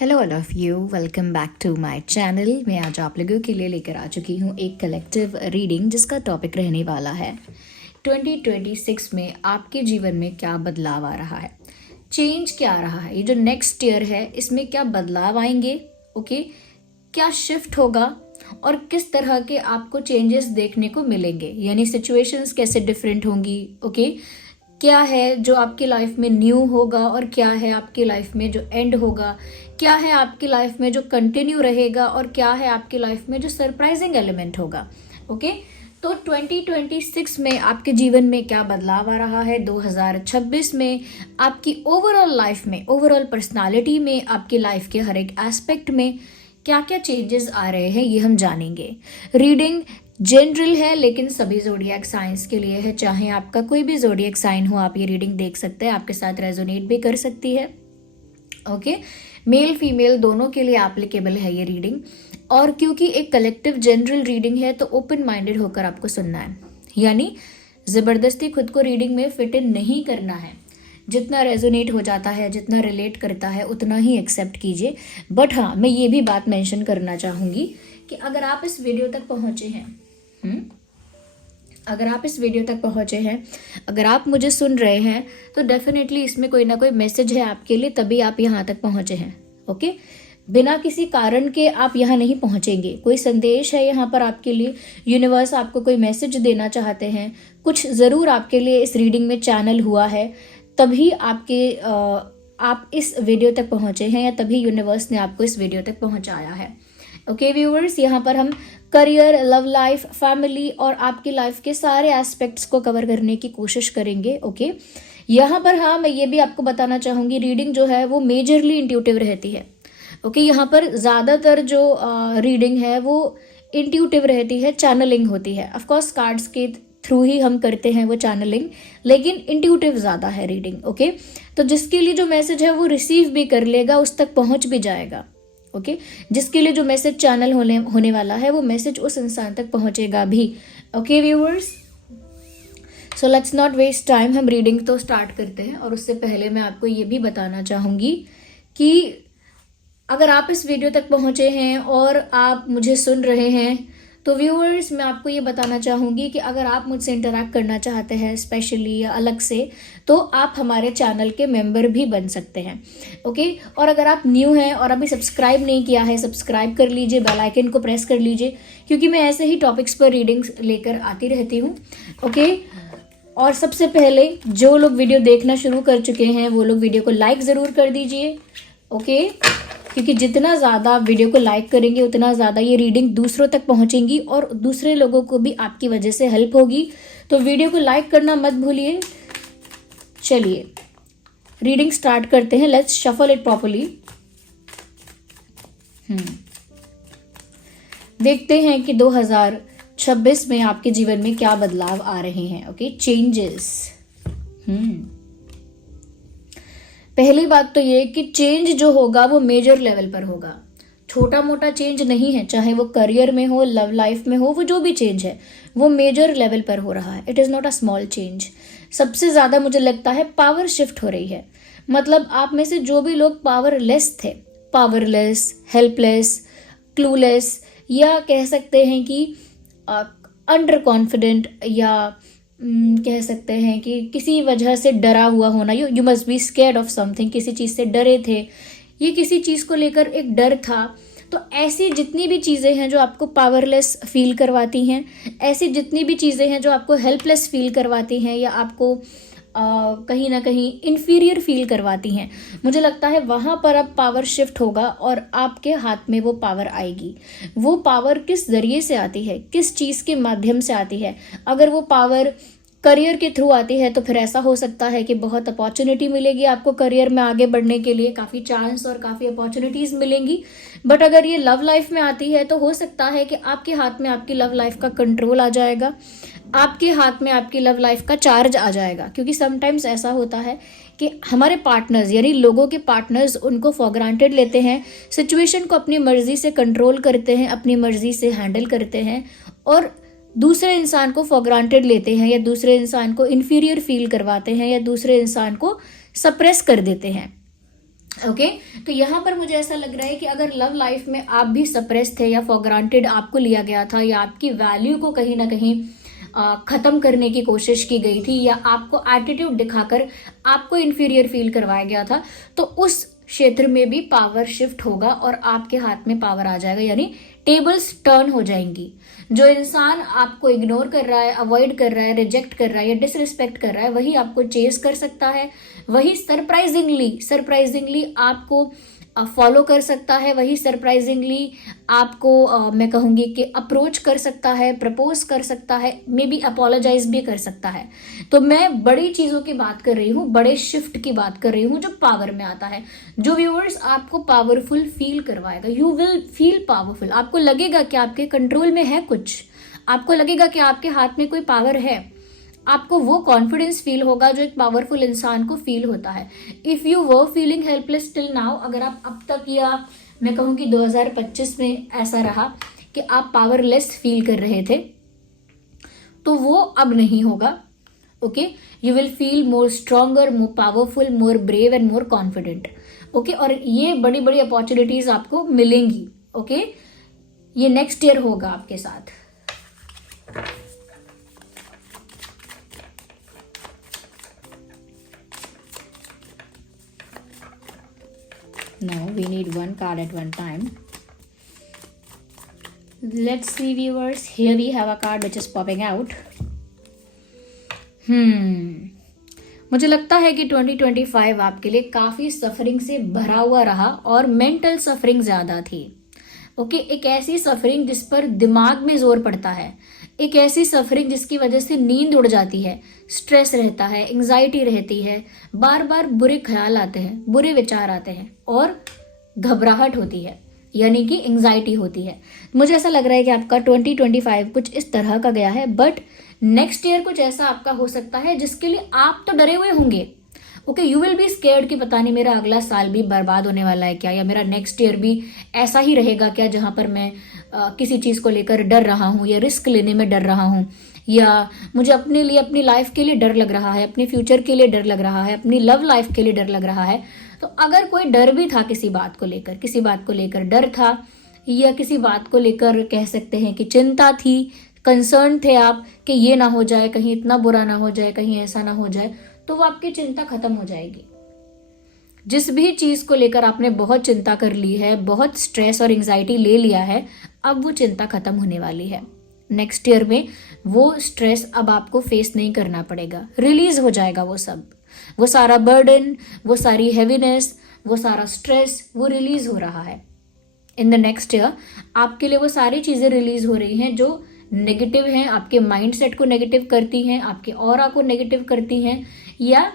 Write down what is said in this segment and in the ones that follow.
Hello all of you, welcome back to my channel. मैं आज आप लोगों के लिए लेकर आ चुकी हूँ एक कलेक्टिव रीडिंग जिसका टॉपिक रहने वाला है 2026 में आपके जीवन में क्या बदलाव आ रहा है, चेंज क्या आ रहा है। ये जो नेक्स्ट ईयर है इसमें क्या बदलाव आएंगे, ओके, क्या शिफ्ट होगा और किस तरह के आपको चेंजेस देखने को मिलेंगे, यानी सिचुएशंस कैसे डिफरेंट होंगी, ओके। क्या है जो आपकी लाइफ में न्यू होगा और क्या है आपकी लाइफ में जो एंड होगा, क्या है आपकी लाइफ में जो कंटिन्यू रहेगा और क्या है आपकी लाइफ में जो सरप्राइजिंग एलिमेंट होगा, ओके। तो 2026 में आपके जीवन में क्या बदलाव आ रहा है, 2026 में आपकी ओवरऑल लाइफ में, ओवरऑल पर्सनालिटी में, आपकी लाइफ के हर एक एस्पेक्ट में क्या क्या चेंजेस आ रहे हैं, ये हम जानेंगे। रीडिंग जनरल है लेकिन सभी जोडिएक साइंस के लिए है। चाहे आपका कोई भी जोडिएक साइन हो, आप ये रीडिंग देख सकते हैं, आपके साथ रेजोनेट भी कर सकती है, ओके। मेल फीमेल दोनों के लिए एप्लीकेबल है ये रीडिंग। और क्योंकि एक कलेक्टिव जनरल रीडिंग है तो ओपन माइंडेड होकर आपको सुनना है, यानी ज़बरदस्ती खुद को रीडिंग में फिट इन नहीं करना है। जितना रेजोनेट हो जाता है, जितना रिलेट करता है, उतना ही एक्सेप्ट कीजिए। बट हाँ, मैं ये भी बात मेंशन करना चाहूँगी कि अगर आप इस वीडियो तक पहुँचे हैं, अगर आप इस वीडियो तक पहुँचे हैं, अगर आप मुझे सुन रहे हैं, तो डेफिनेटली इसमें कोई ना कोई मैसेज है आपके लिए, तभी आप यहाँ तक पहुँचे हैं, ओके। बिना किसी कारण के आप यहाँ नहीं पहुँचेंगे, कोई संदेश है यहाँ पर आपके लिए, यूनिवर्स आपको कोई मैसेज देना चाहते हैं, कुछ ज़रूर आपके लिए इस रीडिंग में चैनल हुआ है, तभी आप इस वीडियो तक पहुँचे हैं, या तभी यूनिवर्स ने आपको इस वीडियो तक पहुँचाया है, ओके व्यूअर्स। यहाँ पर हम करियर, लव लाइफ, फैमिली और आपकी लाइफ के सारे एस्पेक्ट्स को कवर करने की कोशिश करेंगे, ओके। यहाँ पर हाँ, मैं ये भी आपको बताना चाहूँगी, रीडिंग जो है वो मेजरली इंट्यूटिव रहती है, ओके। यहाँ पर ज़्यादातर जो रीडिंग है वो इंट्यूटिव रहती है, चैनलिंग होती है। ऑफकोर्स कार्ड्स के थ्रू ही हम करते हैं वो चैनलिंग, लेकिन इंट्यूटिव ज़्यादा है रीडिंग, ओके। तो जिसके लिए जो मैसेज है वो रिसीव भी कर लेगा, उस तक पहुँच भी जाएगा, ओके। जिसके लिए जो मैसेज चैनल होने वाला है वो मैसेज उस इंसान तक पहुंचेगा भी, okay viewers. So let's not waste time, हम रीडिंग तो स्टार्ट करते हैं। और उससे पहले मैं आपको ये भी बताना चाहूँगी कि अगर आप इस वीडियो तक पहुँचे हैं और आप मुझे सुन रहे हैं, तो व्यूअर्स मैं आपको ये बताना चाहूँगी कि अगर आप मुझसे इंटरैक्ट करना चाहते हैं स्पेशली या अलग से, तो आप हमारे चैनल के मेंबर भी बन सकते हैं, ओके। और अगर आप न्यू हैं और अभी सब्सक्राइब नहीं किया है, सब्सक्राइब कर लीजिए, बेल आइकन को प्रेस कर लीजिए, क्योंकि मैं ऐसे ही टॉपिक्स पर रीडिंग्स लेकर आती रहती हूँ, ओके। और सबसे पहले जो लोग वीडियो देखना शुरू कर चुके हैं वो लोग वीडियो को लाइक ज़रूर कर दीजिए, ओके। क्योंकि जितना ज़्यादा आप वीडियो को लाइक करेंगे उतना ज़्यादा ये रीडिंग दूसरों तक पहुंचेंगी और दूसरे लोगों को भी आपकी वजह से हेल्प होगी। तो वीडियो को लाइक करना मत भूलिए। चलिए रीडिंग स्टार्ट करते हैं, लेट्स शफल इट प्रॉपर्ली। देखते हैं कि 2026 में आपके जीवन में क्या बदलाव आ रहे हैं, ओके, चेंजेस। पहली बात तो ये कि चेंज जो होगा वो मेजर लेवल पर होगा, छोटा मोटा चेंज नहीं है। चाहे वो करियर में हो, लव लाइफ में हो, वो जो भी चेंज है वो मेजर लेवल पर हो रहा है। It is not a small change. सबसे ज़्यादा मुझे लगता है पावर शिफ्ट हो रही है। मतलब आप में से जो भी लोग पावरलेस थे, पावरलेस, हेल्पलेस, क्लूलेस, या कह सकते हैं कि अंडर कॉन्फिडेंट, या कह सकते हैं कि किसी वजह से डरा हुआ होना, you must be scared of something, किसी चीज़ से डरे थे, ये किसी चीज़ को लेकर एक डर था। तो ऐसी जितनी भी चीज़ें हैं जो आपको पावरलेस फील करवाती हैं, ऐसी जितनी भी चीज़ें हैं जो आपको हेल्पलेस फील करवाती हैं या आपको कहीं ना कहीं इन्फीरियर फील करवाती हैं, मुझे लगता है वहाँ पर अब पावर शिफ्ट होगा और आपके हाथ में वो पावर आएगी। वो पावर किस ज़रिए से आती है, किस चीज़ के माध्यम से आती है। अगर वो पावर करियर के थ्रू आती है तो फिर ऐसा हो सकता है कि बहुत अपॉर्चुनिटी मिलेगी आपको करियर में आगे बढ़ने के लिए, काफ़ी चांस और काफ़ी अपॉर्चुनिटीज़ मिलेंगी। बट अगर ये लव लाइफ में आती है तो हो सकता है कि आपके हाथ में आपकी लव लाइफ का कंट्रोल आ जाएगा, आपके हाथ में आपकी लव लाइफ का चार्ज आ जाएगा। क्योंकि समटाइम्स ऐसा होता है कि हमारे पार्टनर्स, यानी लोगों के पार्टनर्स, उनको फॉर ग्रांटेड लेते हैं, सिचुएशन को अपनी मर्जी से कंट्रोल करते हैं, अपनी मर्जी से हैंडल करते हैं, और दूसरे इंसान को फॉर ग्रांटेड लेते हैं, या दूसरे इंसान को इन्फीरियर फील करवाते हैं, या दूसरे इंसान को सप्रेस कर देते हैं। ओके तो यहाँ पर मुझे ऐसा लग रहा है कि अगर लव लाइफ में आप भी सप्रेस थे या फॉर ग्रांटेड आपको लिया गया था या आपकी वैल्यू को कहीं ना कहीं खत्म करने की कोशिश की गई थी या आपको एटीट्यूड दिखाकर आपको इन्फीरियर फील करवाया गया था, तो उस क्षेत्र में भी पावर शिफ्ट होगा और आपके हाथ में पावर आ जाएगा, यानी टेबल्स टर्न हो जाएंगी। जो इंसान आपको इग्नोर कर रहा है, अवॉइड कर रहा है, रिजेक्ट कर रहा है या डिसरिस्पेक्ट कर रहा है, वही आपको चेस कर सकता है, वही सरप्राइजिंगली आपको फॉलो कर सकता है, वही सरप्राइजिंगली आपको मैं कहूँगी कि अप्रोच कर सकता है, प्रपोज कर सकता है, मे बी अपोलोजाइज भी कर सकता है। तो मैं बड़ी चीज़ों की बात कर रही हूँ, बड़े शिफ्ट की बात कर रही हूँ जो पावर में आता है, जो व्यूअर्स आपको पावरफुल फील करवाएगा। यू विल फील पावरफुल, आपको लगेगा कि आपके कंट्रोल में है कुछ, आपको लगेगा कि आपके हाथ में कोई पावर है, आपको वो कॉन्फिडेंस फील होगा जो एक पावरफुल इंसान को फील होता है। If you were feeling helpless till now, अगर आप अब तक या मैं कहूँ कि 2025 में ऐसा रहा कि आप पावरलेस फील कर रहे थे, तो वो अब नहीं होगा। Okay, you will feel more stronger, more powerful, more brave and more confident. Okay, और ये बड़ी बड़ी अपॉर्चुनिटीज आपको मिलेंगी। ओके, ये नेक्स्ट ईयर होगा आपके साथ। No, we need one card at one time. Let's see viewers. Here we have a card which is popping out. मुझे लगता है कि 2025 आपके लिए काफ़ी सफरिंग से भरा हुआ रहा और मेंटल सफरिंग ज़्यादा थी। ओके, एक ऐसी सफरिंग जिस पर दिमाग में जोर पड़ता है, एक ऐसी सफरिंग जिसकी वजह से नींद उड़ जाती है, स्ट्रेस रहता है, एंग्जाइटी रहती है, बार बार बुरे ख्याल आते हैं, बुरे विचार आते हैं और घबराहट होती है, यानी कि एंग्जाइटी होती है। मुझे ऐसा लग रहा है कि आपका 2025 कुछ इस तरह का गया है, बट नेक्स्ट ईयर कुछ ऐसा आपका हो सकता है जिसके लिए आप तो डरे हुए होंगे। Okay, you will be scared कि पता नहीं मेरा अगला साल भी बर्बाद होने वाला है क्या, या मेरा नेक्स्ट ईयर भी ऐसा ही रहेगा क्या, जहां पर मैं किसी चीज़ को लेकर डर रहा हूँ या रिस्क लेने में डर रहा हूँ, या मुझे अपने लिए, अपनी लाइफ के लिए डर लग रहा है, अपने फ्यूचर के लिए डर लग रहा है, अपनी लव लाइफ के लिए डर लग रहा है। तो अगर कोई डर भी था किसी बात को लेकर, किसी बात को लेकर डर था, या किसी बात को लेकर कह सकते हैं कि चिंता थी, कंसर्न थे आप कि ये ना हो जाए, कहीं इतना बुरा ना हो जाए, कहीं ऐसा ना हो जाए, तो वो आपकी चिंता खत्म हो जाएगी। जिस भी चीज़ को लेकर आपने बहुत चिंता कर ली है, बहुत स्ट्रेस और एंग्जाइटी ले लिया है, अब वो चिंता खत्म होने वाली है। नेक्स्ट ईयर में वो स्ट्रेस अब आपको फेस नहीं करना पड़ेगा, रिलीज हो जाएगा वो सब, वो सारा बर्डन, वो सारी हैवीनेस, वो सारा स्ट्रेस, वो रिलीज हो रहा है। इन द नेक्स्ट ईयर आपके लिए वो सारी चीज़ें रिलीज हो रही हैं जो नेगेटिव हैं, आपके माइंडसेट को नेगेटिव करती हैं, आपके ऑरा को नेगेटिव करती हैं, या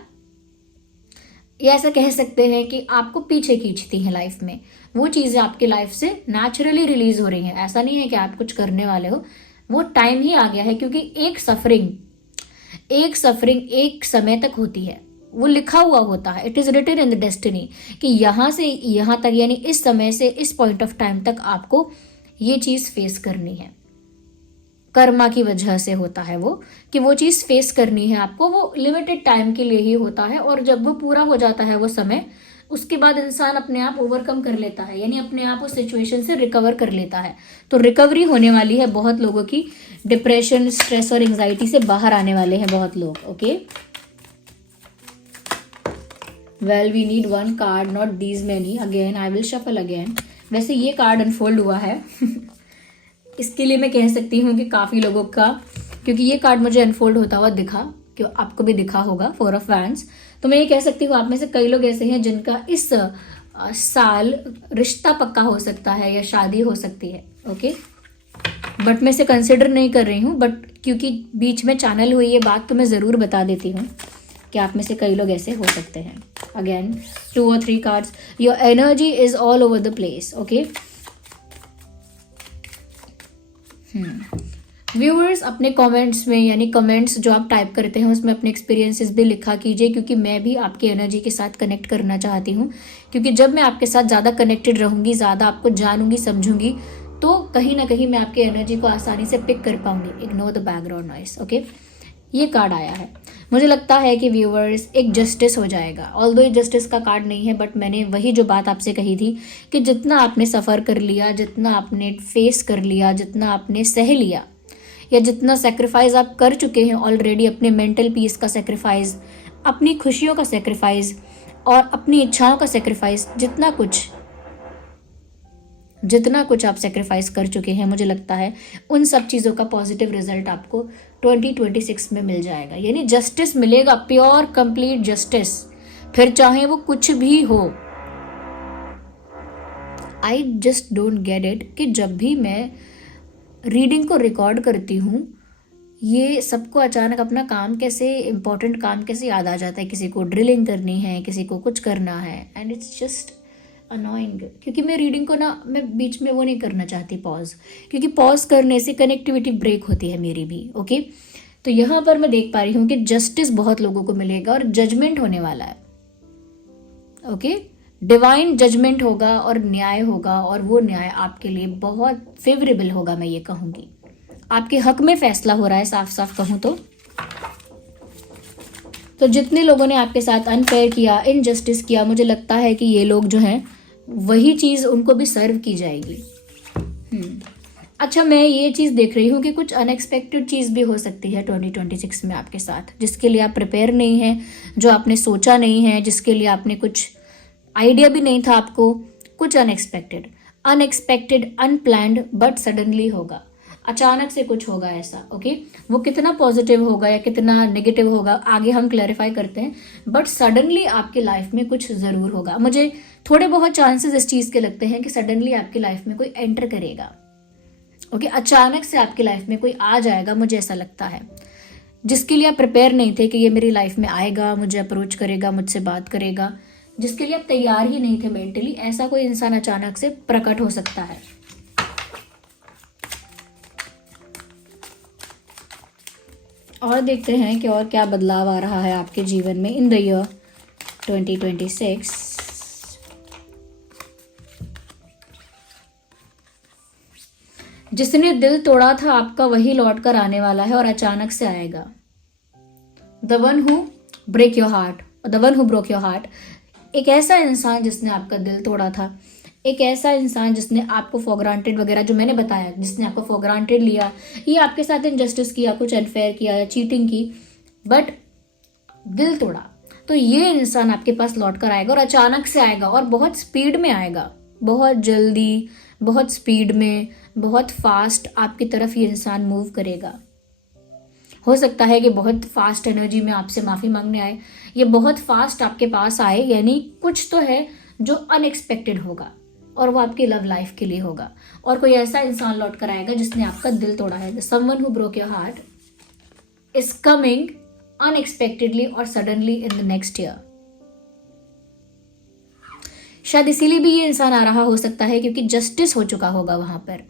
ऐसा कह सकते हैं कि आपको पीछे खींचती हैं लाइफ में। वो चीज़ें आपकी लाइफ से नेचुरली रिलीज हो रही हैं। ऐसा नहीं है कि आप कुछ करने वाले हो, वो टाइम ही आ गया है, क्योंकि एक सफरिंग एक समय तक होती है, वो लिखा हुआ होता है, it is written in the destiny कि यहाँ से यहाँ तक, यानी इस समय से इस पॉइंट ऑफ टाइम तक आपको ये चीज़ फेस करनी है। कर्मा की वजह से होता है वो, कि वो चीज़ फेस करनी है आपको, वो लिमिटेड टाइम के लिए ही होता है, और जब वो पूरा हो जाता है वो समय, उसके बाद इंसान अपने आप ओवरकम कर लेता है, यानी अपने आप उस सिचुएशन से रिकवर कर लेता है। तो रिकवरी होने वाली है बहुत लोगों की, डिप्रेशन, स्ट्रेस और एंग्जाइटी से बाहर आने वाले हैं बहुत लोग। Okay, well we need one card, not these many. Again I will shuffle again. वैसे ये कार्ड अनफोल्ड हुआ है इसके लिए मैं कह सकती हूँ कि काफ़ी लोगों का, क्योंकि ये कार्ड मुझे अनफोल्ड होता हुआ दिखा, क्यों आपको भी दिखा होगा, 4 ऑफ वैंड्स, तो मैं ये कह सकती हूँ आप में से कई लोग ऐसे हैं जिनका इस साल रिश्ता पक्का हो सकता है या शादी हो सकती है। ओके, बट मैं इसे कंसिडर नहीं कर रही हूँ, बट क्योंकि बीच में चैनल हुई ये बात, तो मैं ज़रूर बता देती हूँ कि आप में से कई लोग ऐसे हो सकते हैं। Again 2 or 3 cards, your energy is all over the place. Okay, viewers अपने कमेंट्स में, यानी कमेंट्स जो आप टाइप करते हैं उसमें अपने एक्सपीरियंसेस भी लिखा कीजिए, क्योंकि मैं भी आपकी एनर्जी के साथ कनेक्ट करना चाहती हूँ। क्योंकि जब मैं आपके साथ ज़्यादा कनेक्टेड रहूँगी, ज़्यादा आपको जानूंगी, समझूंगी, तो कहीं ना कहीं मैं आपकी एनर्जी को आसानी से पिक कर पाऊंगी। Ignore the background noise. Okay, ये कार्ड आया है, मुझे लगता है कि व्यूअर्स एक जस्टिस हो जाएगा। ऑल्दो ये जस्टिस का कार्ड नहीं है, बट मैंने वही जो बात आपसे कही थी कि जितना आपने सफ़र कर लिया, जितना आपने फेस कर लिया, जितना आपने सह लिया, या जितना सेक्रीफाइस आप कर चुके हैं ऑलरेडी, अपने मेंटल पीस का सेक्रीफाइस, अपनी खुशियों का सेक्रीफाइस और अपनी इच्छाओं का सेक्रीफाइस, जितना कुछ आप सेक्रीफाइस कर चुके हैं, मुझे लगता है उन सब चीज़ों का पॉजिटिव रिजल्ट आपको 2026 में मिल जाएगा। यानी जस्टिस मिलेगा, प्योर कंप्लीट जस्टिस, फिर चाहे वो कुछ भी हो। I just don't get it कि जब भी मैं रीडिंग को रिकॉर्ड करती हूँ, ये सबको अचानक अपना काम कैसे, इम्पोर्टेंट काम कैसे याद आ जाता है। किसी को ड्रिलिंग करनी है, किसी को कुछ करना है, एंड इट्स जस्ट अनोइंग। क्योंकि मैं रीडिंग को ना, मैं बीच में वो नहीं करना चाहती पॉज, क्योंकि पॉज करने से कनेक्टिविटी ब्रेक होती है मेरी भी। ओके, तो यहाँ पर मैं देख पा रही हूँ कि जस्टिस बहुत लोगों को मिलेगा और जजमेंट होने वाला है। ओके, डिवाइन जजमेंट होगा और न्याय होगा, और वो न्याय आपके लिए बहुत फेवरेबल होगा। मैं ये कहूँगी आपके हक में फैसला हो रहा है, साफ साफ कहूँ तो जितने लोगों ने आपके साथ अनफेयर किया, इनजस्टिस किया, मुझे लगता है कि ये लोग जो हैं वही चीज़ उनको भी सर्व की जाएगी। अच्छा, मैं ये चीज़ देख रही हूँ कि कुछ अनएक्सपेक्टेड चीज़ भी हो सकती है 2026 में आपके साथ, जिसके लिए आप प्रिपेयर नहीं हैं, जो आपने सोचा नहीं है, जिसके लिए आपने कुछ आइडिया भी नहीं था आपको। कुछ अनएक्सपेक्टेड, अनप्लैंड, बट सडनली होगा, अचानक से कुछ होगा ऐसा। ओके, वो कितना पॉजिटिव होगा या कितना नेगेटिव होगा आगे हम क्लैरिफाई करते हैं, बट सडनली आपके लाइफ में कुछ ज़रूर होगा। मुझे थोड़े बहुत चांसेस इस चीज़ के लगते हैं कि सडनली आपकी लाइफ में कोई एंटर करेगा। ओके, अचानक से आपकी लाइफ में कोई आ जाएगा, मुझे ऐसा लगता है, जिसके लिए आप प्रिपेयर नहीं थे कि ये मेरी लाइफ में आएगा, मुझे अप्रोच करेगा, मुझसे बात करेगा, जिसके लिए आप तैयार ही नहीं थे मेंटली। ऐसा कोई इंसान अचानक से प्रकट हो सकता है। और देखते हैं कि और क्या बदलाव आ रहा है आपके जीवन में इन द ईयर 2026। जिसने दिल तोड़ा था आपका, वही लौट कर आने वाला है और अचानक से आएगा। The one who break your heart, the one who broke your heart, एक ऐसा इंसान जिसने आपका दिल तोड़ा था, एक ऐसा इंसान जिसने आपको फॉर ग्रांटेड वगैरह जो मैंने बताया, जिसने आपको फॉर ग्रांटेड लिया, ये आपके साथ इनजस्टिस किया, कुछ अनफेयर किया या चीटिंग की, बट दिल तोड़ा, तो ये इंसान आपके पास लौट कर आएगा और अचानक से आएगा और बहुत स्पीड में आएगा, बहुत जल्दी, बहुत स्पीड में, बहुत फास्ट आपकी तरफ ये इंसान मूव करेगा। हो सकता है कि बहुत फास्ट एनर्जी में आपसे माफ़ी मांगने आए, ये बहुत फास्ट आपके पास आए, यानी कुछ तो है जो अनएक्सपेक्टेड होगा और वो आपकी लव लाइफ के लिए होगा। और कोई ऐसा इंसान लौट कर आएगा जिसने आपका दिल तोड़ा है। Someone who broke your heart is coming unexpectedly और suddenly in the next year. शायद इसीलिए भी ये इंसान आ रहा हो सकता है क्योंकि जस्टिस हो चुका होगा, वहां पर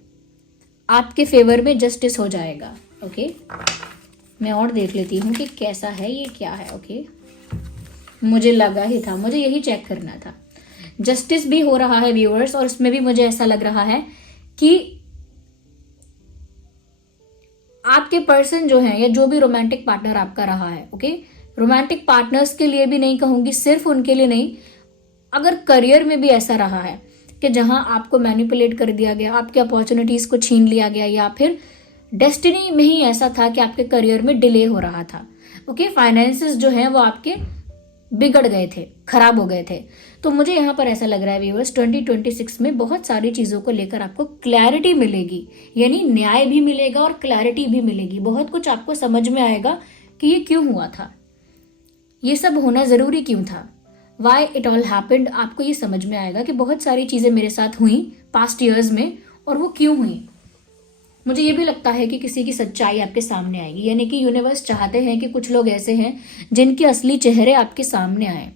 आपके फेवर में जस्टिस हो जाएगा। ओके, मैं और देख लेती हूँ कि कैसा है ये, क्या है। ओके, मुझे लगा ही था, मुझे यही चेक करना था। जस्टिस भी हो रहा है व्यूअर्स, और उसमें भी मुझे ऐसा लग रहा है कि आपके पर्सन जो है या जो भी रोमांटिक पार्टनर आपका रहा है, ओके, रोमांटिक पार्टनर्स के लिए भी नहीं कहूंगी, सिर्फ उनके लिए नहीं, अगर करियर में भी ऐसा रहा है कि जहां आपको मैनिपुलेट कर दिया गया, आपके अपॉर्चुनिटीज को छीन लिया गया, या फिर डेस्टिनी में ही ऐसा था कि आपके करियर में डिले हो रहा था। ओके, फाइनेंसेस जो है वो आपके बिगड़ गए थे, खराब हो गए थे। तो मुझे यहाँ पर ऐसा लग रहा है व्यूअर्स 2026 में बहुत सारी चीज़ों को लेकर आपको क्लैरिटी मिलेगी, यानी न्याय भी मिलेगा और क्लैरिटी भी मिलेगी। बहुत कुछ आपको समझ में आएगा कि ये क्यों हुआ था, ये सब होना ज़रूरी क्यों था, वाई इट ऑल हैपेंड। आपको ये समझ में आएगा कि बहुत सारी चीज़ें मेरे साथ हुई पास्ट ईयर्स में और वो क्यों हुई। मुझे ये भी लगता है कि किसी की सच्चाई आपके सामने आएगी, यानी कि यूनिवर्स चाहते हैं कि कुछ लोग ऐसे हैं जिनके असली चेहरे आपके सामने आए,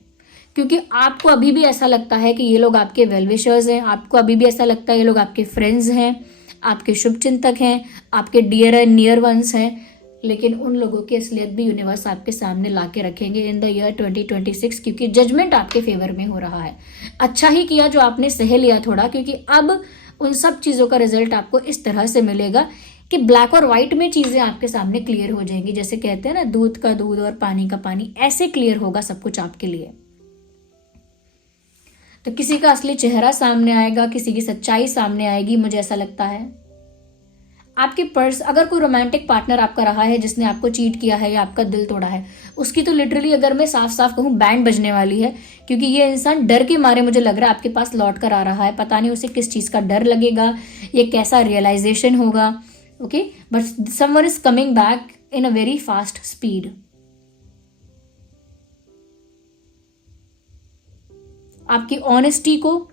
क्योंकि आपको अभी भी ऐसा लगता है कि ये लोग आपके वेल विशर्स हैं, आपको अभी भी ऐसा लगता है ये लोग आपके फ्रेंड्स हैं, आपके शुभचिंतक हैं, आपके डियर एंड नियर वंस हैं, लेकिन उन लोगों की असलियत भी यूनिवर्स आपके सामने ला के रखेंगे इन द ईयर 2026, क्योंकि जजमेंट आपके फेवर में हो रहा है। अच्छा ही किया जो आपने सह लिया थोड़ा, क्योंकि अब उन सब चीज़ों का रिजल्ट आपको इस तरह से मिलेगा कि ब्लैक और व्हाइट में चीजें आपके सामने क्लियर हो जाएंगी। जैसे कहते हैं ना, दूध का दूध और पानी का पानी, ऐसे क्लियर होगा सब कुछ आपके लिए। तो किसी का असली चेहरा सामने आएगा, किसी की सच्चाई सामने आएगी, मुझे ऐसा लगता है। आपके अगर कोई रोमांटिक पार्टनर आपका रहा है जिसने आपको चीट किया है या आपका दिल तोड़ा है, उसकी तो लिटरली अगर मैं साफ साफ कहूँ बैंड बजने वाली है, क्योंकि ये इंसान डर के मारे मुझे लग रहा है आपके पास लौट कर आ रहा है। पता नहीं उसे किस चीज का डर लगेगा, ये कैसा रियलाइजेशन होगा। Okay, but someone is coming back in a very fast speed. आपकी ऑनेस्टी को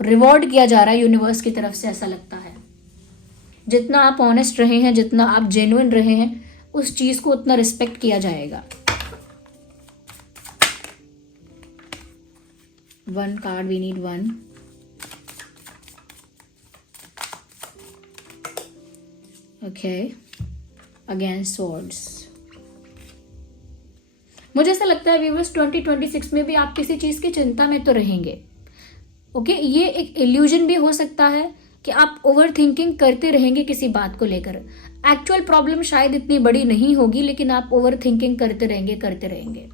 रिवॉर्ड किया जा रहा है यूनिवर्स की तरफ से, ऐसा लगता है। जितना आप ऑनेस्ट रहे हैं, जितना आप जेन्युइन रहे हैं, उस चीज को उतना रिस्पेक्ट किया जाएगा। 1 card, we need 1। Okay, against swords. मुझे ऐसा लगता है व्यूअर्स 2026 में भी आप किसी चीज की चिंता में तो रहेंगे। ओके, ये एक इल्यूजन भी हो सकता है कि आप ओवर थिंकिंग करते रहेंगे किसी बात को लेकर। एक्चुअल प्रॉब्लम शायद इतनी बड़ी नहीं होगी, लेकिन आप ओवर थिंकिंग करते रहेंगे।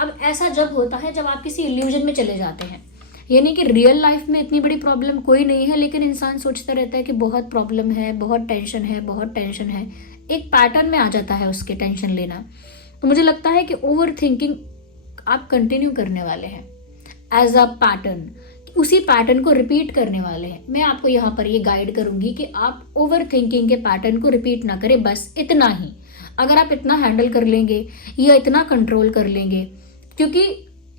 अब ऐसा जब होता है जब आप किसी इल्यूजन में चले जाते हैं, यानी कि रियल लाइफ में इतनी बड़ी प्रॉब्लम कोई नहीं है, लेकिन इंसान सोचता रहता है कि बहुत प्रॉब्लम है, बहुत टेंशन है, बहुत टेंशन है। एक पैटर्न में आ जाता है उसके टेंशन लेना। तो मुझे लगता है कि ओवर थिंकिंग आप कंटिन्यू करने वाले हैं एज अ पैटर्न, उसी पैटर्न को रिपीट करने वाले हैं। मैं आपको यहाँ पर ये गाइड करूंगी कि आप ओवर थिंकिंग के पैटर्न को रिपीट ना करें, बस इतना ही। अगर आप इतना हैंडल कर लेंगे या इतना कंट्रोल कर लेंगे, क्योंकि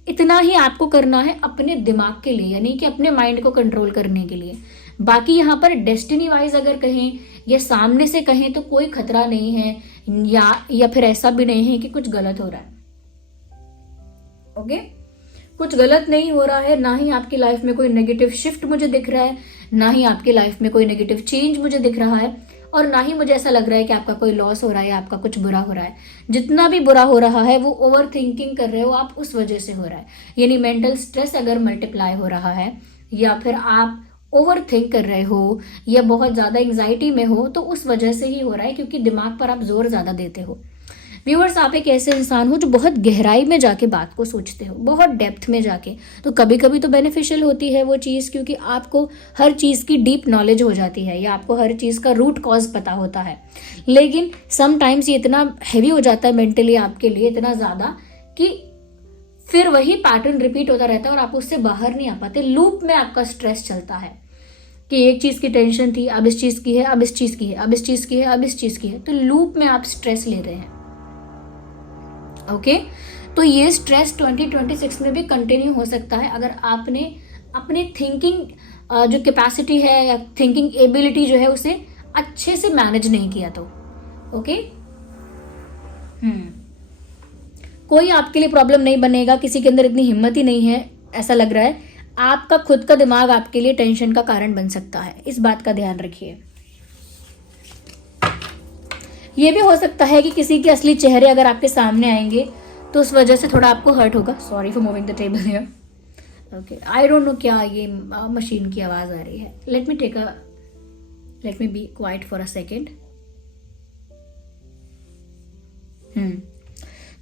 इतना ही आपको करना है अपने दिमाग के लिए, यानी कि अपने माइंड को कंट्रोल करने के लिए। बाकी यहाँ पर डेस्टिनी वाइज अगर कहें या सामने से कहें तो कोई खतरा नहीं है, या फिर ऐसा भी नहीं है कि कुछ गलत हो रहा है। ओके, कुछ गलत नहीं हो रहा है, ना ही आपकी लाइफ में कोई नेगेटिव शिफ्ट मुझे दिख रहा है, ना ही आपकी लाइफ में कोई नेगेटिव चेंज मुझे दिख रहा है, और ना ही मुझे ऐसा लग रहा है कि आपका कोई लॉस हो रहा है या आपका कुछ बुरा हो रहा है। जितना भी बुरा हो रहा है वो ओवर थिंकिंग कर रहे हो आप, उस वजह से हो रहा है। यानी मेंटल स्ट्रेस अगर मल्टीप्लाई हो रहा है, या फिर आप ओवर थिंक कर रहे हो, या बहुत ज्यादा एंग्जाइटी में हो, तो उस वजह से ही हो रहा है, क्योंकि दिमाग पर आप जोर ज्यादा देते हो। व्यूअर्स, आप एक ऐसे इंसान हो जो बहुत गहराई में जाके बात को सोचते हो, बहुत डेप्थ में जाके। तो कभी कभी तो बेनिफिशियल होती है वो चीज़, क्योंकि आपको हर चीज़ की डीप नॉलेज हो जाती है, या आपको हर चीज़ का रूट कॉज पता होता है। लेकिन समटाइम्स ये इतना हैवी हो जाता है मेंटली आपके लिए, इतना ज़्यादा, कि फिर वही पैटर्न रिपीट होता रहता है और आप उससे बाहर नहीं आ पाते। लूप में आपका स्ट्रेस चलता है कि एक चीज़ की टेंशन थी, अब इस चीज़ की है, अब इस चीज़ की है, अब इस चीज़ की है, अब इस चीज़ की है। तो लूप में आप स्ट्रेस ले रहे हैं। ओके, तो ये स्ट्रेस 2026 में भी कंटिन्यू हो सकता है अगर आपने अपनी थिंकिंग जो कैपेसिटी है या थिंकिंग एबिलिटी जो है उसे अच्छे से मैनेज नहीं किया तो। ओके, कोई आपके लिए प्रॉब्लम नहीं बनेगा, किसी के अंदर इतनी हिम्मत ही नहीं है, ऐसा लग रहा है। आपका खुद का दिमाग आपके लिए टेंशन का कारण बन सकता है, इस बात का ध्यान रखिए। ये भी हो सकता है कि किसी के असली चेहरे अगर आपके सामने आएंगे तो उस वजह से थोड़ा आपको हर्ट होगा। Sorry for moving the table here. Okay, I don't know क्या ये मशीन की आवाज आ रही है। Let me be quiet for a second.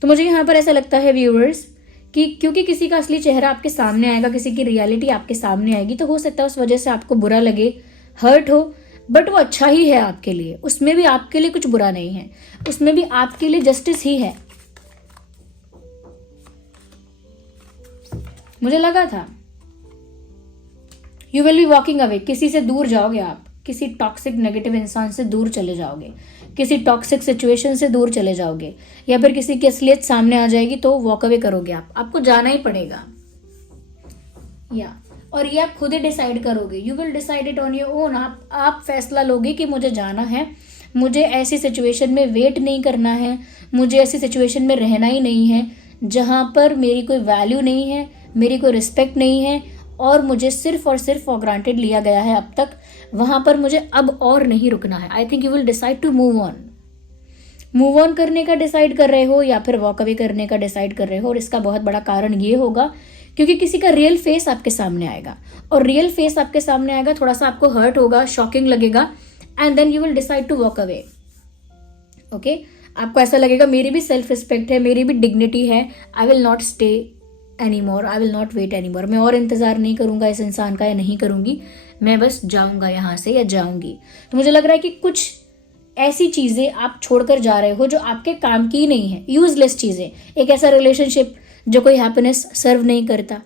तो मुझे यहाँ पर ऐसा लगता है व्यूअर्स कि क्योंकि किसी का असली चेहरा आपके सामने आएगा, किसी की रियलिटी आपके सामने आएगी, तो हो सकता है उस वजह से आपको बुरा लगे, हर्ट हो, बट वो अच्छा ही है आपके लिए। उसमें भी आपके लिए कुछ बुरा नहीं है, उसमें भी आपके लिए जस्टिस ही है। मुझे लगा था you will be walking away, किसी से दूर जाओगे आप, किसी टॉक्सिक नेगेटिव इंसान से दूर चले जाओगे, किसी टॉक्सिक सिचुएशन से दूर चले जाओगे, या फिर किसी की असलियत सामने आ जाएगी तो वॉक अवे करोगे आप। आपको जाना ही पड़ेगा, और ये आप खुद ही डिसाइड करोगे। You will decide it on your own. आप फैसला लोगे कि मुझे जाना है, मुझे ऐसी सिचुएशन में वेट नहीं करना है, मुझे ऐसी सिचुएशन में रहना ही नहीं है जहां पर मेरी कोई वैल्यू नहीं है, मेरी कोई रिस्पेक्ट नहीं है, और मुझे सिर्फ और सिर्फ फॉर ग्रांटेड लिया गया है अब तक। वहां पर मुझे अब और नहीं रुकना है। I think you will decide to move on करने का डिसाइड कर रहे हो, या फिर वॉक अवे करने का डिसाइड कर रहे हो। और इसका बहुत बड़ा कारण ये होगा क्योंकि किसी का रियल फेस आपके सामने आएगा, और रियल फेस आपके सामने आएगा, थोड़ा सा आपको हर्ट होगा, शॉकिंग लगेगा, and then you will decide to walk away. Okay, आपको ऐसा लगेगा मेरी भी सेल्फ रिस्पेक्ट है, मेरी भी डिग्निटी है, I will not stay any more, I will not wait any more, मैं और इंतजार नहीं करूंगा इस इंसान का या नहीं करूंगी, मैं बस जाऊंगा यहाँ से या जाऊंगी। तो मुझे लग रहा है कि कुछ ऐसी चीजें आप छोड़कर जा रहे हो जो आपके काम की नहीं है, यूजलेस चीजें। एक ऐसा रिलेशनशिप जो कोई हैप्पीनेस सर्व नहीं करता,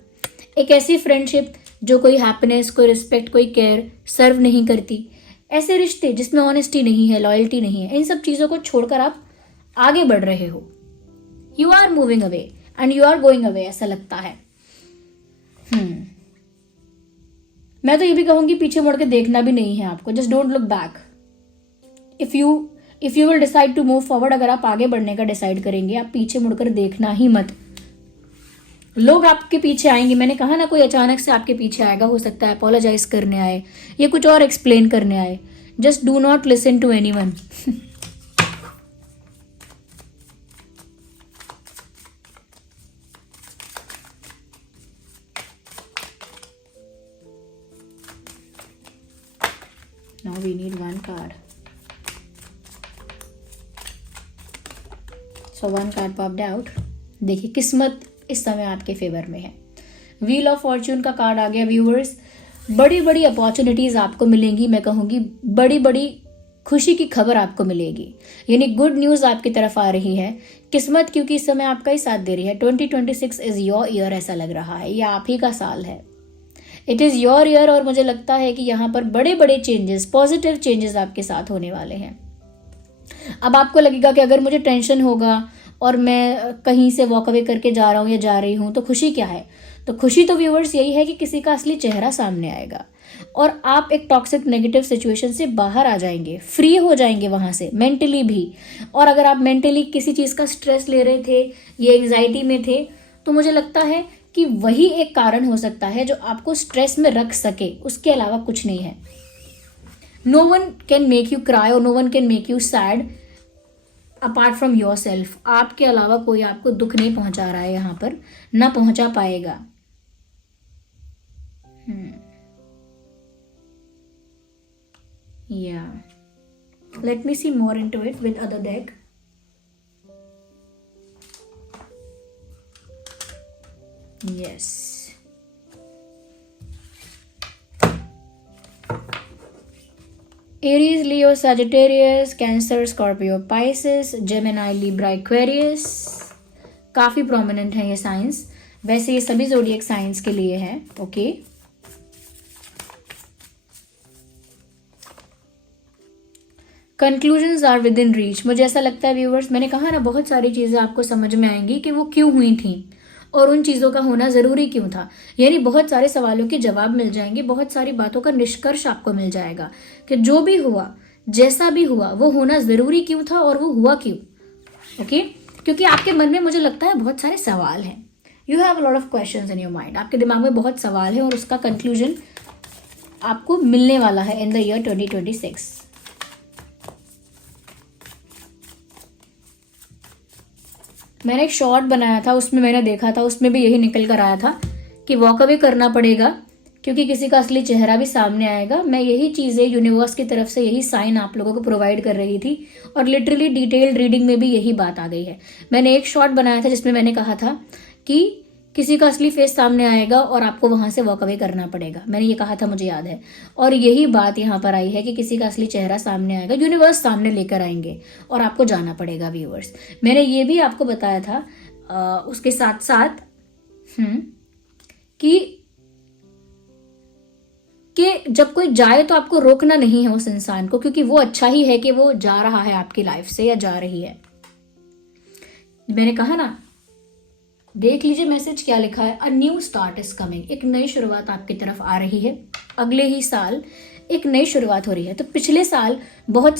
एक ऐसी फ्रेंडशिप जो कोई हैप्पीनेस, कोई रिस्पेक्ट, कोई केयर सर्व नहीं करती, ऐसे रिश्ते जिसमें ऑनेस्टी नहीं है, लॉयल्टी नहीं है, इन सब चीजों को छोड़कर आप आगे बढ़ रहे हो। You are moving away and you are going away, ऐसा लगता है। मैं तो ये भी कहूंगी पीछे मुड़ के देखना भी नहीं है आपको, just don't look back. If you will decide to move forward, अगर आप आगे बढ़ने का डिसाइड करेंगे, आप पीछे मुड़कर देखना ही मत। लोग आपके पीछे आएंगे, मैंने कहा ना, कोई अचानक से आपके पीछे आएगा, हो सकता है अपोलोजाइज करने आए या कुछ और एक्सप्लेन करने आए। Just do not listen to anyone. Now we need one card. So one card popped out. देखिए, किस्मत इस समय आपके फेवर में है। व्हील ऑफ फॉर्च्यून का कार्ड आ गया व्यूअर्स। बड़ी बड़ी अपॉर्चुनिटीज आपको मिलेंगी, मैं कहूंगी बड़ी बड़ी खुशी की खबर आपको मिलेगी, यानी गुड न्यूज आपकी तरफ आ रही है। किस्मत क्योंकि इस समय आपका ही साथ दे रही है। 2026 इज योर ईयर, ऐसा लग रहा है, ये आप ही का साल है। इट इज़ योर ईयर, और मुझे लगता है कि यहाँ पर बड़े बड़े चेंजेस, पॉजिटिव चेंजेस आपके साथ होने वाले हैं। अब आपको लगेगा कि अगर मुझे टेंशन होगा और मैं कहीं से वॉक अवे करके जा रहा हूँ या जा रही हूँ तो खुशी क्या है? तो खुशी तो व्यूअर्स यही है कि किसी का असली चेहरा सामने आएगा और आप एक टॉक्सिक नेगेटिव सिचुएशन से बाहर आ जाएंगे, फ्री हो जाएंगे वहाँ से, मेंटली भी। और अगर आप मेंटली किसी चीज़ का स्ट्रेस ले रहे थे या एंग्जाइटी में थे, तो मुझे लगता है कि वही एक कारण हो सकता है जो आपको स्ट्रेस में रख सके, उसके अलावा कुछ नहीं है। No one can make you cry और no one can make you sad apart from yourself. आपके अलावा कोई आपको दुख नहीं पहुंचा रहा है यहाँ पर, ना पहुंचा पाएगा। Let me see more into it with other deck. Yes. Aries, Leo, Sagittarius, Cancer, Scorpio, Pisces, Gemini, Libra, Aquarius। काफी प्रोमिनेंट है ये साइंस। वैसे ये सभी जोडिएक साइंस के लिए है। Okay, conclusions are within reach. मुझे ऐसा लगता है व्यूअर्स, मैंने कहा ना, बहुत सारी चीजें आपको समझ में आएंगी कि वो क्यों हुई थी और उन चीज़ों का होना ज़रूरी क्यों था। यानी बहुत सारे सवालों के जवाब मिल जाएंगे, बहुत सारी बातों का निष्कर्ष आपको मिल जाएगा कि जो भी हुआ, जैसा भी हुआ, वो होना ज़रूरी क्यों था और वो हुआ क्यों। ओके, क्योंकि आपके मन में मुझे लगता है बहुत सारे सवाल हैं। You have a lot of questions in your mind. आपके दिमाग में बहुत सवाल है और उसका कंक्लूजन आपको मिलने वाला है इन द ईयर 2026। मैंने एक शॉर्ट बनाया था, उसमें मैंने देखा था, उसमें भी यही निकल कर आया था कि वॉक अवे करना पड़ेगा क्योंकि किसी का असली चेहरा भी सामने आएगा। मैं यही चीज़ें यूनिवर्स की तरफ से, यही साइन आप लोगों को प्रोवाइड कर रही थी और लिटरली डिटेल्ड रीडिंग में भी यही बात आ गई है। मैंने एक शॉर्ट बनाया था जिसमें मैंने कहा था कि किसी का असली फेस सामने आएगा और आपको वहां से वॉक अवे करना पड़ेगा। मैंने ये कहा था, मुझे याद है, और यही बात यहाँ पर आई है कि किसी का असली चेहरा सामने आएगा, यूनिवर्स सामने लेकर आएंगे और आपको जाना पड़ेगा व्यूअर्स। मैंने ये भी आपको बताया था उसके साथ साथ कि जब कोई जाए तो आपको रोकना नहीं है उस इंसान को, क्योंकि वो अच्छा ही है कि वो जा रहा है आपकी लाइफ से या जा रही है। मैंने कहा ना, देख लीजिए मैसेज क्या लिखा है, a new start is coming. एक नई शुरुआत आपकी तरफ आ रही है, अगले ही साल एक नई शुरुआत हो रही है। तो पिछले साल बहुत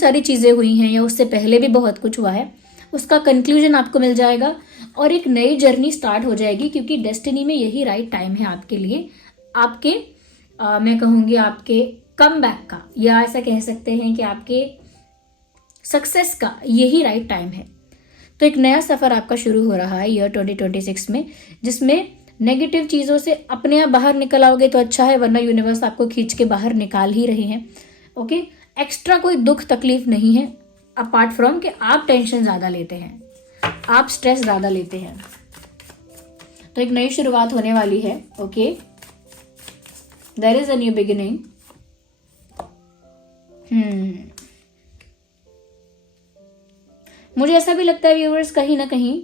सारी चीजें हुई हैं या उससे पहले भी बहुत कुछ हुआ है, उसका कंक्लूजन आपको मिल जाएगा और एक नई जर्नी स्टार्ट हो जाएगी, क्योंकि डेस्टिनी में यही राइट टाइम है आपके लिए, आपके मैं कहूँगी आपके कम बैक का, या ऐसा कह सकते हैं कि आपके सक्सेस का यही राइट टाइम है। तो एक नया सफ़र आपका शुरू हो रहा है ईयर 2026 में, जिसमें नेगेटिव चीज़ों से अपने आप बाहर निकल आओगे तो अच्छा है, वरना यूनिवर्स आपको खींच के बाहर निकाल ही रहे हैं। ओके, एक्स्ट्रा कोई दुख तकलीफ नहीं है, अपार्ट फ्रॉम कि आप टेंशन ज़्यादा लेते हैं, आप स्ट्रेस ज़्यादा लेते हैं। तो एक नई शुरुआत होने वाली है। Okay, there is a new beginning. मुझे ऐसा भी लगता है व्यूअर्स, कहीं ना कहीं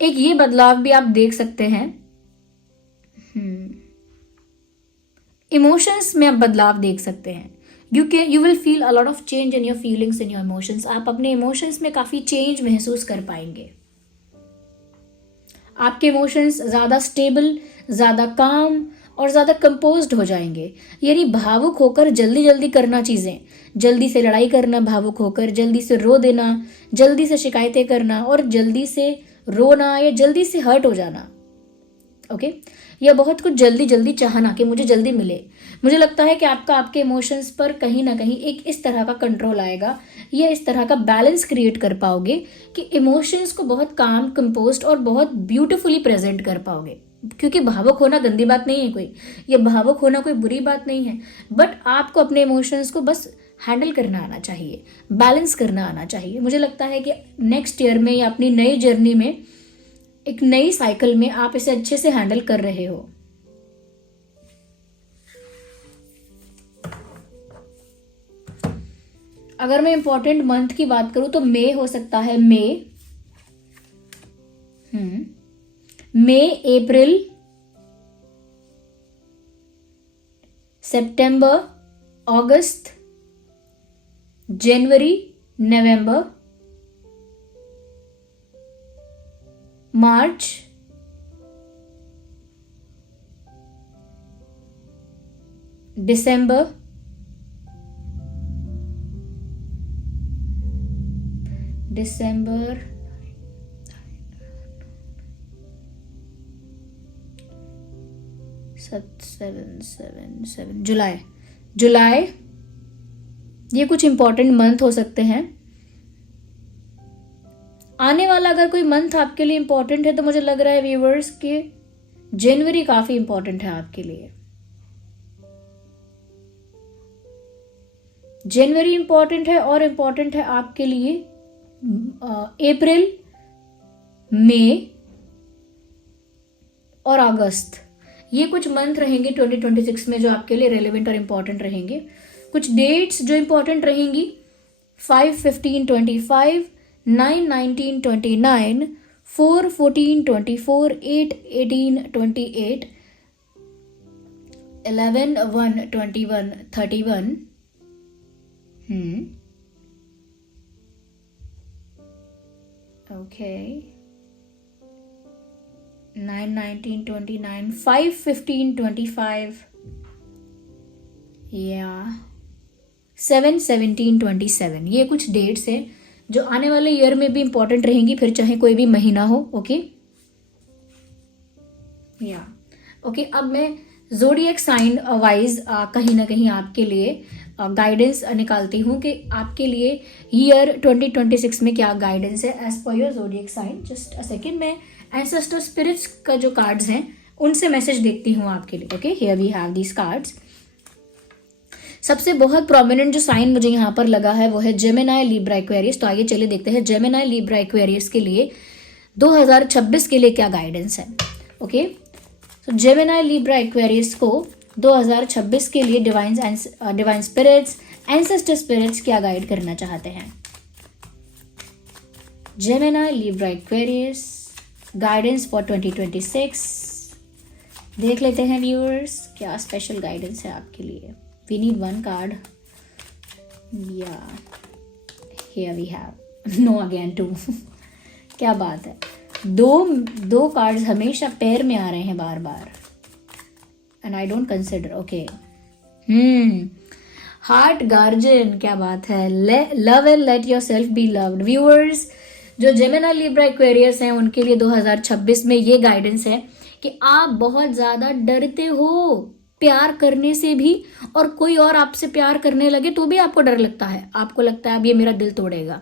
एक ये बदलाव भी आप देख सकते हैं। इमोशंस में आप बदलाव देख सकते हैं, you will feel a lot of change in your feelings, in your emotions. आप अपने इमोशंस में काफी चेंज महसूस कर पाएंगे। आपके इमोशंस ज्यादा स्टेबल, ज्यादा काम और ज्यादा कंपोज्ड हो जाएंगे। यानी भावुक होकर जल्दी जल्दी करना चीजें, जल्दी से लड़ाई करना, भावुक होकर जल्दी से रो देना, जल्दी से शिकायतें करना और जल्दी से रोना या जल्दी से हर्ट हो जाना। ओके, या बहुत कुछ जल्दी जल्दी चाहना कि मुझे जल्दी मिले। मुझे लगता है कि आपके इमोशंस पर कहीं ना कहीं एक इस तरह का कंट्रोल आएगा, या इस तरह का बैलेंस क्रिएट कर पाओगे कि इमोशंस को बहुत काम, कंपोज्ड और बहुत ब्यूटीफुली प्रेजेंट कर पाओगे। क्योंकि भावुक होना गंदी बात नहीं है कोई, ये भावुक होना कोई बुरी बात नहीं है, बट आपको अपने इमोशंस को बस हैंडल करना आना चाहिए, बैलेंस करना आना चाहिए। मुझे लगता है कि नेक्स्ट ईयर में या अपनी नई जर्नी में, एक नई साइकिल में आप इसे अच्छे से हैंडल कर रहे हो। अगर मैं इंपॉर्टेंट मंथ की बात करूं तो मई हो सकता है। मई, अप्रैल, सितंबर, अगस्त, जनवरी, नवंबर, मार्च, दिसंबर, जुलाई। ये कुछ इंपॉर्टेंट मंथ हो सकते हैं। आने वाला अगर कोई मंथ आपके लिए इंपॉर्टेंट है तो मुझे लग रहा है व्यूअर्स कि जनवरी काफी इंपॉर्टेंट है आपके लिए। जनवरी इंपॉर्टेंट है और इंपॉर्टेंट है आपके लिए अप्रैल, मई और अगस्त। ये कुछ मंथ रहेंगे 2026 में जो आपके लिए रेलेवेंट और इंपॉर्टेंट रहेंगे। कुछ डेट्स जो इंपॉर्टेंट रहेंगी: 5/15/25, 9/19/29, 4/14/24, 8/18/28, 11/1/21/31, okay, 9/19/29, 5/15/25, या 7/17/27। ये कुछ डेट्स हैं जो आने वाले ईयर में भी इंपॉर्टेंट रहेंगी, फिर चाहे कोई भी महीना हो। ओके, या ओके, अब मैं ज़ोडिएक साइन वाइज कहीं ना कहीं आपके लिए गाइडेंस निकालती हूँ कि आपके लिए ईयर 2026 में क्या गाइडेंस है as per your zodiac sign. Just a second, मैं एंसेस्टर स्पिरिट्स का जो कार्ड्स हैं उनसे मैसेज देखती हूँ आपके लिए। Okay, here we have these cards. सबसे बहुत प्रोमिनेंट जो साइन मुझे यहाँ पर लगा है वो है जेमिनी, लिब्रा, एक्वेरियस। तो आइए चलिए देखते हैं जेमिनी, लिब्रा, एक्वेरियस के लिए 2026 के लिए क्या गाइडेंस है। ओके, तो जेमिनी, लिब्रा, एक्वेरियस को 2026 के लिए डिवाइन स्पिरिट्स, एंसेस्टर स्पिरिट्स क्या गाइड करना चाहते हैं। Gemini, Libra, Aquarius guidance for 2026। देख लेते हैं व्यूअर्स क्या स्पेशल गाइडेंस है आपके लिए। वी नीड वन कार्ड, या here we have no again 2 क्या बात है, दो कार्ड्स हमेशा पैर में आ रहे हैं बार बार, and I don't consider. Okay, heart guardian, क्या बात है। Love and let yourself be loved. Viewers, जो जेमिनी, लिब्रा, एक्वेरियस हैं उनके लिए 2026 में ये गाइडेंस है कि आप बहुत ज्यादा डरते हो प्यार करने से भी, और कोई और आपसे प्यार करने लगे तो भी आपको डर लगता है। आपको लगता है अब ये मेरा दिल तोड़ेगा,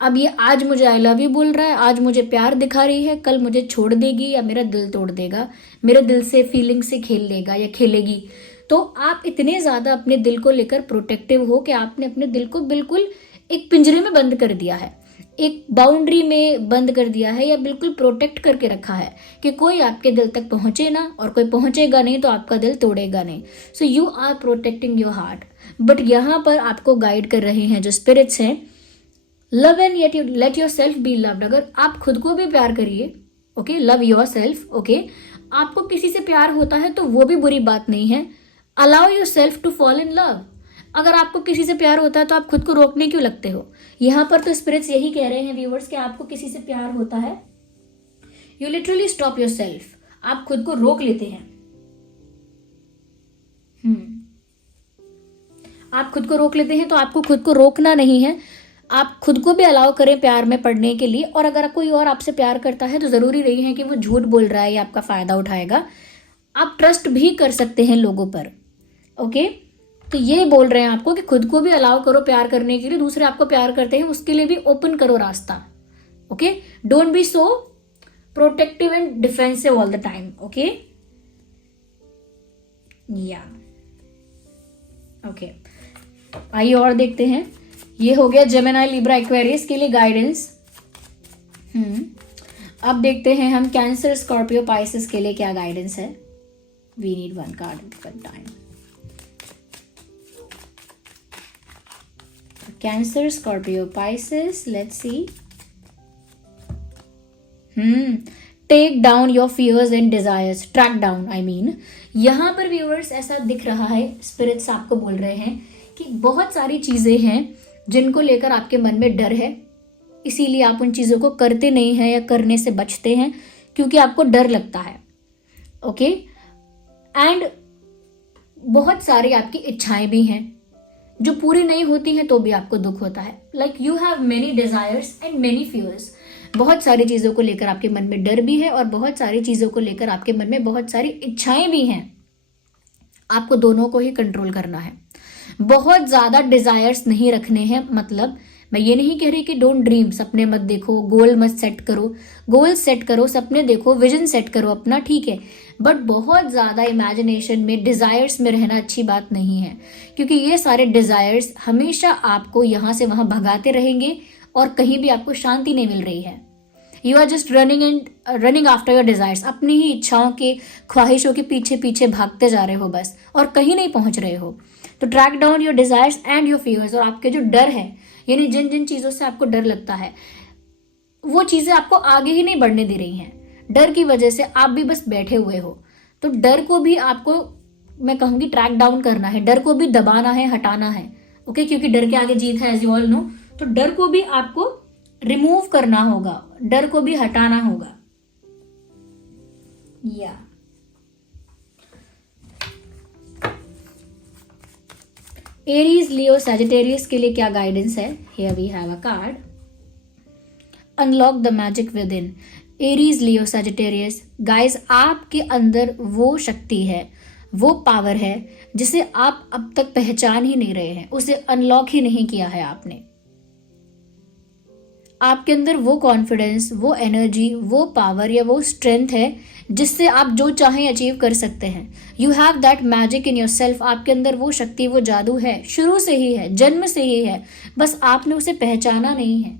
अब ये आज मुझे आई लव यू बोल रहा है, आज मुझे प्यार दिखा रही है, कल मुझे छोड़ देगी या मेरा दिल तोड़ देगा, मेरे दिल से फीलिंग से खेल लेगा या खेलेगी। तो आप इतने ज़्यादा अपने दिल को लेकर प्रोटेक्टिव हो कि आपने अपने दिल को बिल्कुल एक पिंजरे में बंद कर दिया है, एक बाउंड्री में बंद कर दिया है, या बिल्कुल प्रोटेक्ट करके रखा है कि कोई आपके दिल तक पहुंचे ना, और कोई पहुंचेगा नहीं तो आपका दिल तोड़ेगा नहीं. So you are protecting your heart. But यहाँ पर आपको गाइड कर रहे हैं जो स्पिरिट्स हैं, love and yet you let yourself be loved. अगर आप खुद को भी प्यार करिए, okay, love your self. Okay, आपको किसी से प्यार होता है तो वो भी बुरी बात नहीं है. Allow yourself to fall in love. अगर आपको किसी से प्यार होता है तो आप खुद को रोकने क्यों लगते हो? यहाँ पर तो स्पिरिट्स यही कह रहे हैं व्यूवर्स कि आपको किसी से प्यार होता है, you literally stop your self. आप खुद को रोक लेते हैं. आप खुद को रोक लेते हैं, तो आपको खुद को रोकना नहीं है. आप खुद को भी अलाउ करें प्यार में पड़ने के लिए. और अगर कोई और आपसे प्यार करता है तो जरूरी नहीं है कि वो झूठ बोल रहा है या आपका फायदा उठाएगा. आप ट्रस्ट भी कर सकते हैं लोगों पर. ओके, तो ये बोल रहे हैं आपको कि खुद को भी अलाउ करो प्यार करने के लिए. दूसरे आपको प्यार करते हैं उसके लिए भी ओपन करो रास्ता. Okay, don't be so protective and defensive all the time. Okay, या ओके, आइए और देखते हैं. ये हो गया जेमिनी, लिब्रा, एक्वेरियस के लिए गाइडेंस. अब देखते हैं हम कैंसर, स्कॉर्पियो, पाइसेस के लिए क्या गाइडेंस है. We need one card one time. Cancer, Scorpio, Pisces, let's see. Take down your fears and desires. Track down, I mean. यहां पर व्यूअर्स ऐसा दिख रहा है, स्पिरिट्स आपको बोल रहे हैं कि बहुत सारी चीजें हैं जिनको लेकर आपके मन में डर है, इसीलिए आप उन चीजों को करते नहीं हैं या करने से बचते हैं क्योंकि आपको डर लगता है. ओके, एंड बहुत सारी आपकी इच्छाएं भी हैं जो पूरी नहीं होती हैं तो भी आपको दुख होता है. Like you have many desires and many fears. बहुत सारी चीजों को लेकर आपके मन में डर भी है और बहुत सारी चीजों को लेकर आपके मन में बहुत सारी इच्छाएं भी हैं. आपको दोनों को ही कंट्रोल करना है. बहुत ज्यादा डिजायर्स नहीं रखने हैं. मतलब मैं ये नहीं कह रही कि डोंट ड्रीम, सपने मत देखो, गोल मत सेट करो. गोल सेट करो, सपने देखो, विजन सेट करो अपना, ठीक है, बट बहुत ज्यादा इमेजिनेशन में, डिजायर्स में रहना अच्छी बात नहीं है, क्योंकि ये सारे डिजायर्स हमेशा आपको यहां से वहां भगाते रहेंगे और कहीं भी आपको शांति नहीं मिल रही है. You are just running after your desires. अपनी ही इच्छाओं के, ख्वाहिशों के पीछे पीछे भागते जा रहे हो बस, और कहीं नहीं पहुंच रहे हो. तो track down your desires and your fears. और आपके जो डर है, यानी जिन जिन चीजों से आपको डर लगता है, वो चीजें आपको आगे ही नहीं बढ़ने दे रही हैं. डर की वजह से आप भी बस बैठे हुए हो. तो डर को भी आपको, मैं कहूंगी, ट्रैक डाउन करना है. डर को भी दबाना है, हटाना है. ओके, क्योंकि डर के आगे जीत है, एज यू ऑल नो. तो डर को भी आपको रिमूव करना होगा, डर को भी हटाना होगा. या एरीज, लियो, सैजिटेरियस के लिए क्या गाइडेंस है. Here we have a card. Unlock the magic within. Aries, Leo, Sagittarius, guys, आपके अंदर वो शक्ति है, वो पावर है जिसे आप अब तक पहचान ही नहीं रहे हैं, उसे अनलॉक ही नहीं किया है आपने. आपके अंदर वो कॉन्फिडेंस, वो एनर्जी, वो पावर या वो स्ट्रेंथ है जिससे आप जो चाहें अचीव कर सकते हैं. You have that magic in your self. आपके अंदर वो शक्ति, वो जादू है, शुरू से ही है, जन्म से ही है, बस आपने उसे पहचाना नहीं है.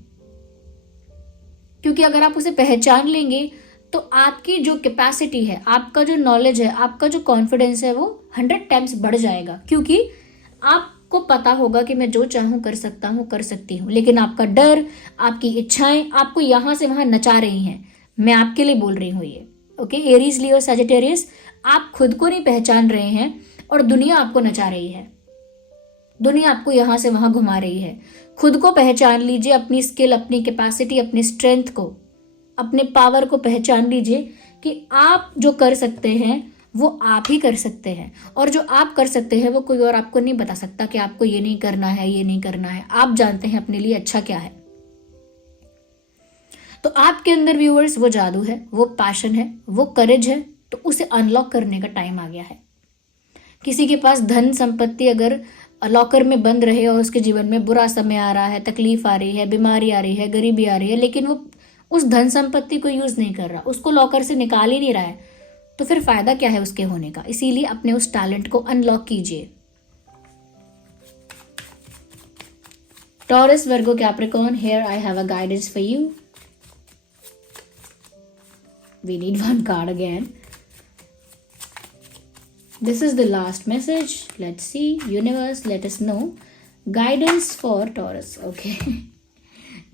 क्योंकि अगर आप उसे पहचान लेंगे तो आपकी जो कैपेसिटी है, आपका जो नॉलेज है, आपका जो कॉन्फिडेंस है, वो 100 टाइम्स बढ़ जाएगा. क्योंकि आपको पता होगा कि मैं जो चाहूं कर सकता हूं, कर सकती हूं. लेकिन आपका डर, आपकी इच्छाएं आपको यहां से वहां नचा रही हैं. मैं आपके लिए बोल रही हूं ये. ओके, एरीज, लियो, सैजिटेरियस, आप खुद को नहीं पहचान रहे हैं और दुनिया आपको नचा रही है. दुनिया आपको यहां से वहां घुमा रही है. खुद को पहचान लीजिए, अपनी स्किल, अपनी कैपेसिटी, अपनी स्ट्रेंथ को, अपने पावर को पहचान लीजिए कि आप जो कर सकते हैं वो आप ही कर सकते हैं. और जो आप कर सकते हैं वो कोई और आपको नहीं बता सकता कि आपको ये नहीं करना है, ये नहीं करना है. आप जानते हैं अपने लिए अच्छा क्या है. तो आपके अंदर व्यूअर्स वो जादू है, वो पैशन है, वो करेज है. तो उसे अनलॉक करने का टाइम आ गया है. किसी के पास धन संपत्ति अगर लॉकर में बंद रहे और उसके जीवन में बुरा समय आ रहा है, तकलीफ आ रही है, बीमारी आ रही है, गरीबी आ रही है, लेकिन वो उस धन संपत्ति को यूज नहीं कर रहा, उसको लॉकर से निकाल ही नहीं रहा है, तो फिर फायदा क्या है उसके होने का। इसीलिए अपने उस टैलेंट को अनलॉक कीजिए। Taurus, Virgo, Capricorn, here I have a guidance for you. We need one card again. This is the last message. Let's see. Universe, let us know. Guidance for Taurus. Okay.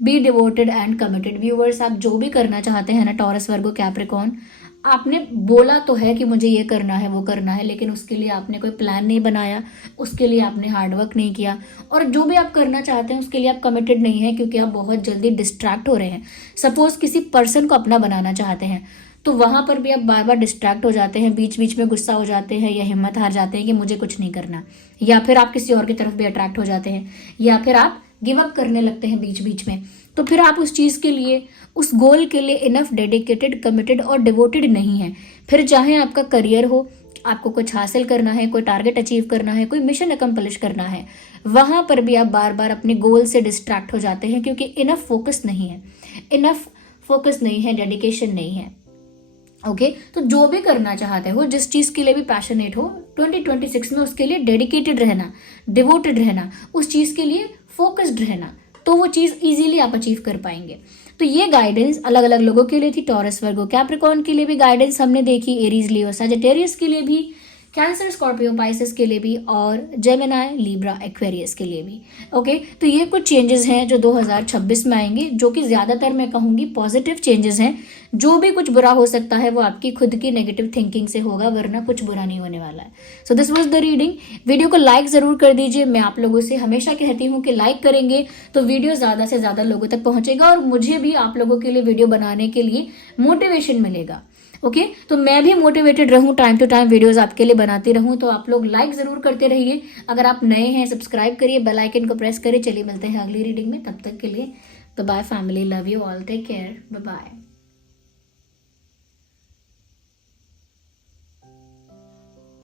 Be devoted and committed. Viewers, आप जो भी करना चाहते हैं ना, taurus, वर्गो, Capricorn, आपने बोला तो है कि मुझे ये करना है वो करना है, लेकिन उसके लिए आपने कोई प्लान नहीं बनाया, उसके लिए आपने हार्डवर्क नहीं किया, और जो भी आप करना चाहते हैं उसके लिए आप कमिटेड नहीं है, क्योंकि आप बहुत जल्दी डिस्ट्रैक्ट हो रहे हैं। सपोज किसी पर्सन को अपना बनाना चाहते हैं तो वहां पर भी आप बार बार डिस्ट्रैक्ट हो जाते हैं, बीच बीच में गुस्सा हो जाते हैं या हिम्मत हार जाते हैं कि मुझे कुछ नहीं करना, या फिर आप किसी और की तरफ भी अट्रैक्ट हो जाते हैं, या फिर आप गिव अप करने लगते हैं बीच बीच में। तो फिर आप उस चीज़ के लिए, उस गोल के लिए इनफ डेडिकेटेड, कमिटेड और डिवोटेड नहीं है। फिर चाहे आपका करियर हो, आपको कुछ हासिल करना है, कोई टारगेट अचीव करना है, कोई मिशन अकम्प्लिश करना है, वहां पर भी आप बार बार अपने गोल से डिस्ट्रैक्ट हो जाते हैं, क्योंकि इनफ फोकस नहीं है, डेडिकेशन नहीं है। ओके, तो जो भी करना चाहते हो, जिस चीज़ के लिए भी पैशनेट हो, 2026 में उसके लिए डेडिकेटेड रहना, डिवोटेड रहना, उस चीज़ के लिए फोकस्ड रहना, तो वो चीज़ इजीली आप अचीव कर पाएंगे। तो ये गाइडेंस अलग अलग लोगों के लिए थी। टॉरस, वर्गो, कैप्रिकॉर्न के लिए भी गाइडेंस हमने देखी, एरीज, लियो, सजिटेरियस के लिए भी, कैंसर, स्कॉर्पियो, पाइसेस के लिए भी, और जेमिनाई, लिब्रा, एक्वेरियस के लिए भी। ओके, तो ये कुछ चेंजेस हैं जो 2026 में आएंगे, जो कि ज़्यादातर मैं कहूँगी पॉजिटिव चेंजेस हैं। जो भी कुछ बुरा हो सकता है वो आपकी खुद की नेगेटिव थिंकिंग से होगा, वरना कुछ बुरा नहीं होने वाला है। So this was the reading. Video को लाइक ज़रूर कर दीजिए। मैं आप लोगों से हमेशा कहती हूँ कि लाइक करेंगे तो वीडियो ज़्यादा से ज़्यादा लोगों तक पहुँचेगा, और मुझे भी आप लोगों के लिए वीडियो बनाने के लिए मोटिवेशन मिलेगा। ओके, तो मैं भी मोटिवेटेड रहूं, टाइम टू टाइम वीडियोस आपके लिए बनाती रहूं। तो आप लोग लाइक जरूर करते रहिए। अगर आप नए हैं, सब्सक्राइब करिए, बेल आइकन को प्रेस करिए। चलिए मिलते हैं अगली रीडिंग में, तब तक के लिए bye bye family, love you all, take care, bye bye.